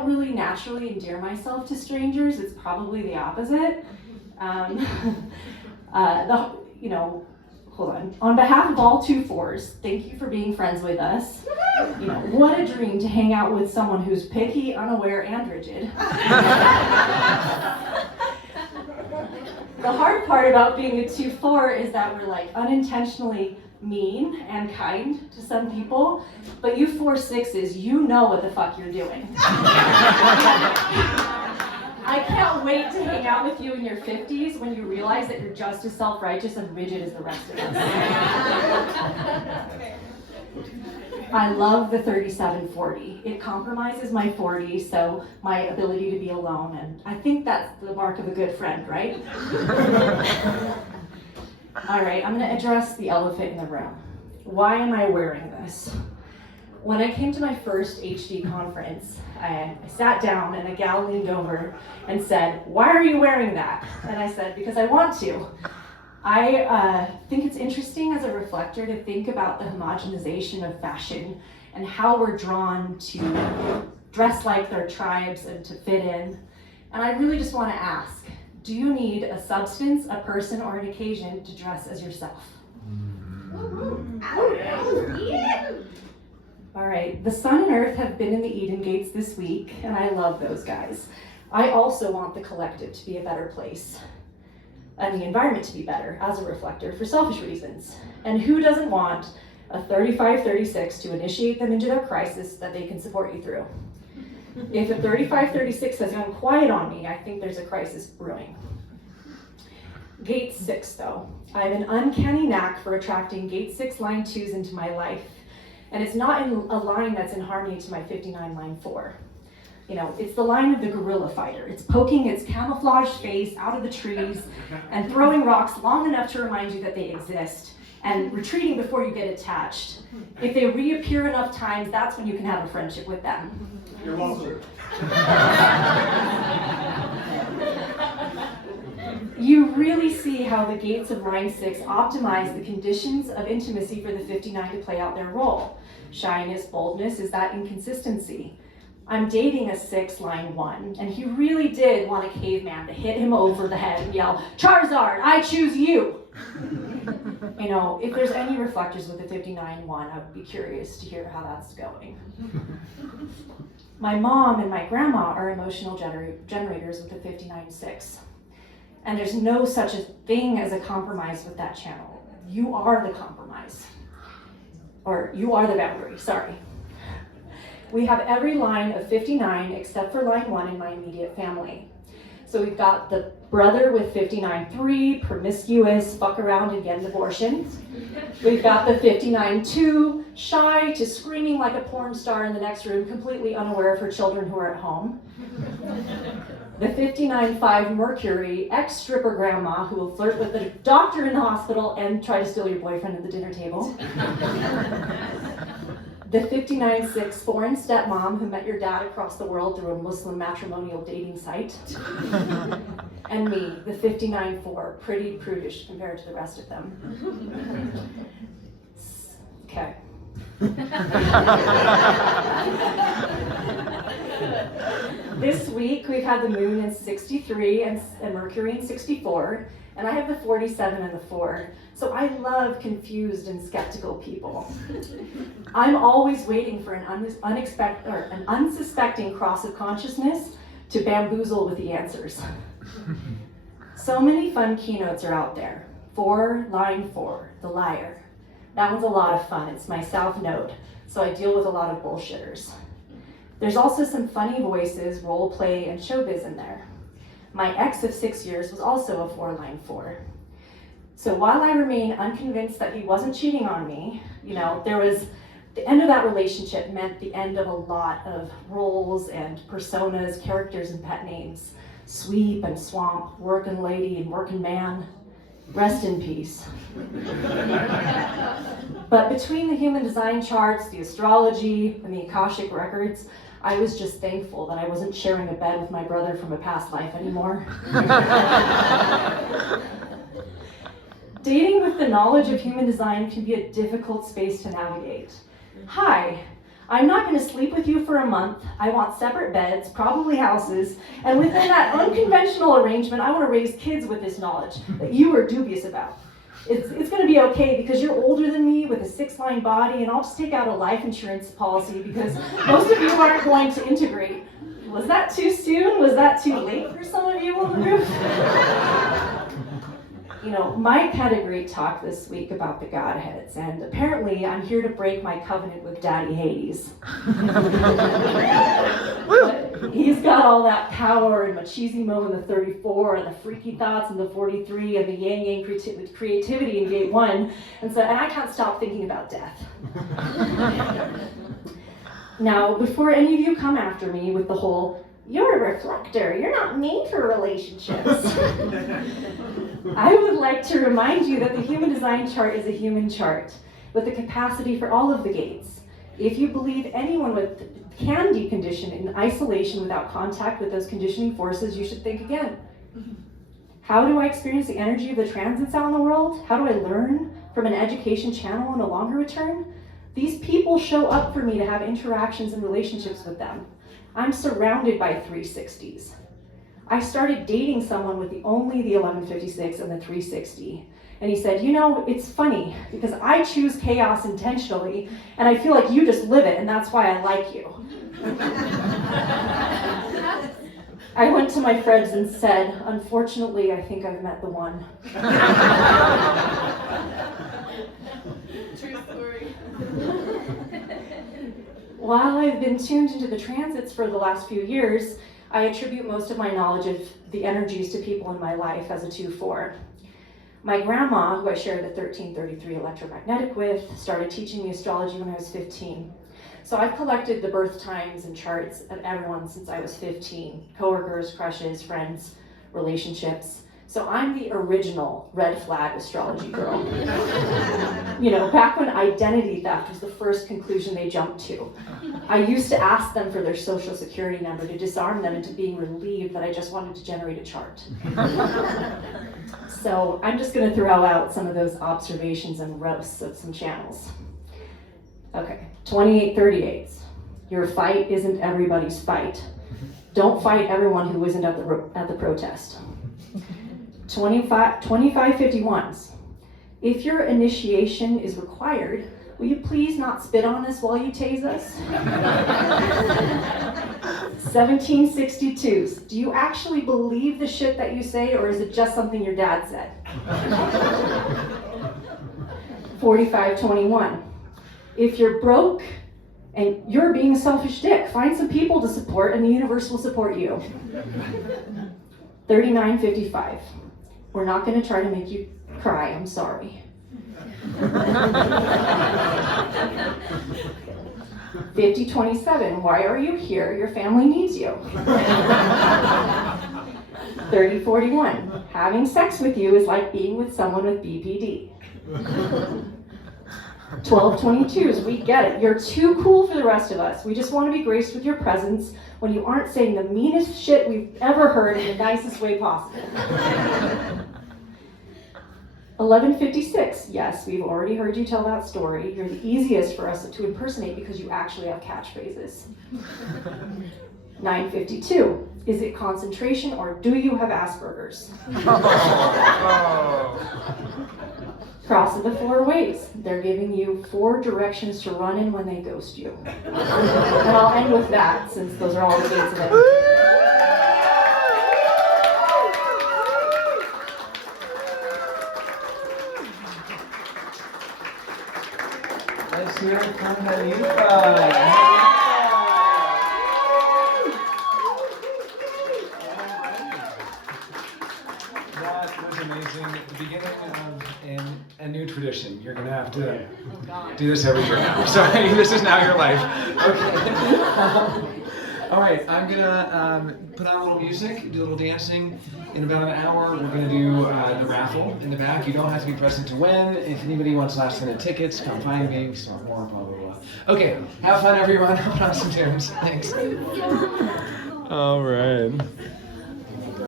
don't really naturally endear myself to strangers. It's probably the opposite. Hold on. On behalf of all 2-4s, thank you for being friends with us. What a dream to hang out with someone who's picky, unaware, and rigid. The hard part about being a 2-4 is that we're like unintentionally mean and kind to some people, but you 4-6s, you know what the fuck you're doing. I can't wait to hang out with you in your 50s when you realize that you're just as self-righteous and rigid as the rest of us. I love the 37-40. It compromises my 40, so my ability to be alone, and I think that's the mark of a good friend, right? All right, I'm gonna address the elephant in the room. Why am I wearing this? When I came to my first HD conference, I sat down and a gal leaned over and said, "Why are you wearing that?" And I said, "Because I want to." I think it's interesting as a reflector to think about the homogenization of fashion and how we're drawn to dress like their tribes and to fit in. And I really just want to ask, do you need a substance, a person, or an occasion to dress as yourself? All right, the sun and earth have been in the Eden Gates this week, and I love those guys. I also want the collective to be a better place, and the environment to be better as a reflector for selfish reasons. And who doesn't want a 35-36 to initiate them into their crisis that they can support you through? If a 35-36 has gone quiet on me, I think there's a crisis brewing. Gate 6 though. I have an uncanny knack for attracting gate 6 line 2s into my life. And it's not in a line that's in harmony to my 59 line 4. It's the line of the guerrilla fighter. It's poking its camouflaged face out of the trees and throwing rocks long enough to remind you that they exist and retreating before you get attached. If they reappear enough times, that's when you can have a friendship with them. You're welcome. You really see how the gates of line 6 optimize the conditions of intimacy for the 59 to play out their role. Shyness, boldness is that inconsistency. I'm dating a 6 line 1, and he really did want a caveman to hit him over the head and yell, "Charizard, I choose you!" If there's any reflectors with the 59-1, I would be curious to hear how that's going. My mom and my grandma are emotional generators with the 59-6. And there's no such a thing as a compromise with that channel. You are the compromise. Or you are the boundary, sorry. We have every line of 59 except for line 1 in my immediate family. So we've got the brother with 59-3, promiscuous, fuck around and get an abortion. We've got the 59-2, shy to screaming like a porn star in the next room, completely unaware of her children who are at home. The 59-5 Mercury, ex-stripper grandma who will flirt with the doctor in the hospital and try to steal your boyfriend at the dinner table. The 59-6 foreign stepmom who met your dad across the world through a Muslim matrimonial dating site. And me, the 59-4, pretty prudish compared to the rest of them. Okay. This week we've had the moon in 63 and Mercury in 64, and I have the 47 and the 4. So I love confused and skeptical people. I'm always waiting for an unsuspecting cross of consciousness to bamboozle with the answers. So many fun keynotes are out there. 4, line 4, the liar. That one's a lot of fun. It's my south node, so I deal with a lot of bullshitters. There's also some funny voices, role play, and showbiz in there. My ex of 6 years was also a 4, line 4. So while I remain unconvinced that he wasn't cheating on me, there was the end of that relationship meant the end of a lot of roles and personas, characters, and pet names. Sweep and swamp, working lady and working man. Rest in peace. But between the human design charts, the astrology, and the Akashic records, I was just thankful that I wasn't sharing a bed with my brother from a past life anymore. Dating with the knowledge of human design can be a difficult space to navigate. Hi, I'm not going to sleep with you for a month. I want separate beds, probably houses, and within that unconventional arrangement, I want to raise kids with this knowledge that you are dubious about. It's going to be okay because you're older than me with a 6-line body, and I'll just take out a life insurance policy because most of you aren't going to integrate. Was that too soon? Was that too late for some of you on the roof? You know, Mike had a great talk this week about the Godheads, and apparently I'm here to break my covenant with Daddy Hades. But he's got all that power and machismo in the 34, and the freaky thoughts in the 43, and the yang creativity in gate 1, and I can't stop thinking about death. Now, before any of you come after me with the whole, you're a reflector, you're not made for relationships, I would like to remind you that the human design chart is a human chart with the capacity for all of the gates. If you believe anyone can decondition in isolation without contact with those conditioning forces, you should think again. How do I experience the energy of the transits out in the world? How do I learn from an education channel in a longer return? These people show up for me to have interactions and relationships with them. I'm surrounded by 360s. I started dating someone with only the 1156 and the 360. And he said, you know, it's funny because I choose chaos intentionally and I feel like you just live it and that's why I like you. I went to my friends and said, unfortunately, I think I've met the one. True story. While I've been tuned into the transits for the last few years, I attribute most of my knowledge of the energies to people in my life as a 2-4. My grandma, who I shared the 1333 electromagnetic with, started teaching me astrology when I was 15. So I've collected the birth times and charts of everyone since I was 15. Coworkers, crushes, friends, relationships. So I'm the original red flag astrology girl. You know, back when identity theft was the first conclusion they jumped to. I used to ask them for their social security number to disarm them into being relieved that I just wanted to generate a chart. So I'm just gonna throw out some of those observations and roasts of some channels. Okay, 2838s. Your fight isn't everybody's fight. Don't fight everyone who isn't at the protest. 2551s. If your initiation is required, will you please not spit on us while you tase us? 1762s. Do you actually believe the shit that you say, or is it just something your dad said? 4521. If you're broke and you're being a selfish dick, find some people to support and the universe will support you. 3955. We're not going to try to make you cry, I'm sorry. 5027, why are you here? Your family needs you. 3041, having sex with you is like being with someone with BPD. 1222s, we get it. You're too cool for the rest of us. We just want to be graced with your presence when you aren't saying the meanest shit we've ever heard in the nicest way possible. 1156, yes, we've already heard you tell that story. You're the easiest for us to impersonate because you actually have catchphrases. 952, is it concentration or do you have Asperger's? Cross of the 4 ways. They're giving you 4 directions to run in when they ghost you. And I'll end with that since those are all the gates of it. Let's hear it from Hanifa. That was amazing. The beginning of a new tradition. You're going to have to do this every year now. Sorry, this is now your life. Okay. All right, I'm going to put on a little music, do a little dancing. In about an hour, we're going to do the raffle in the back. You don't have to be present to win. If anybody wants last-minute tickets, come find me. Start more, blah, blah, blah. Okay, have fun, everyone. Put on some tunes. Thanks. All right.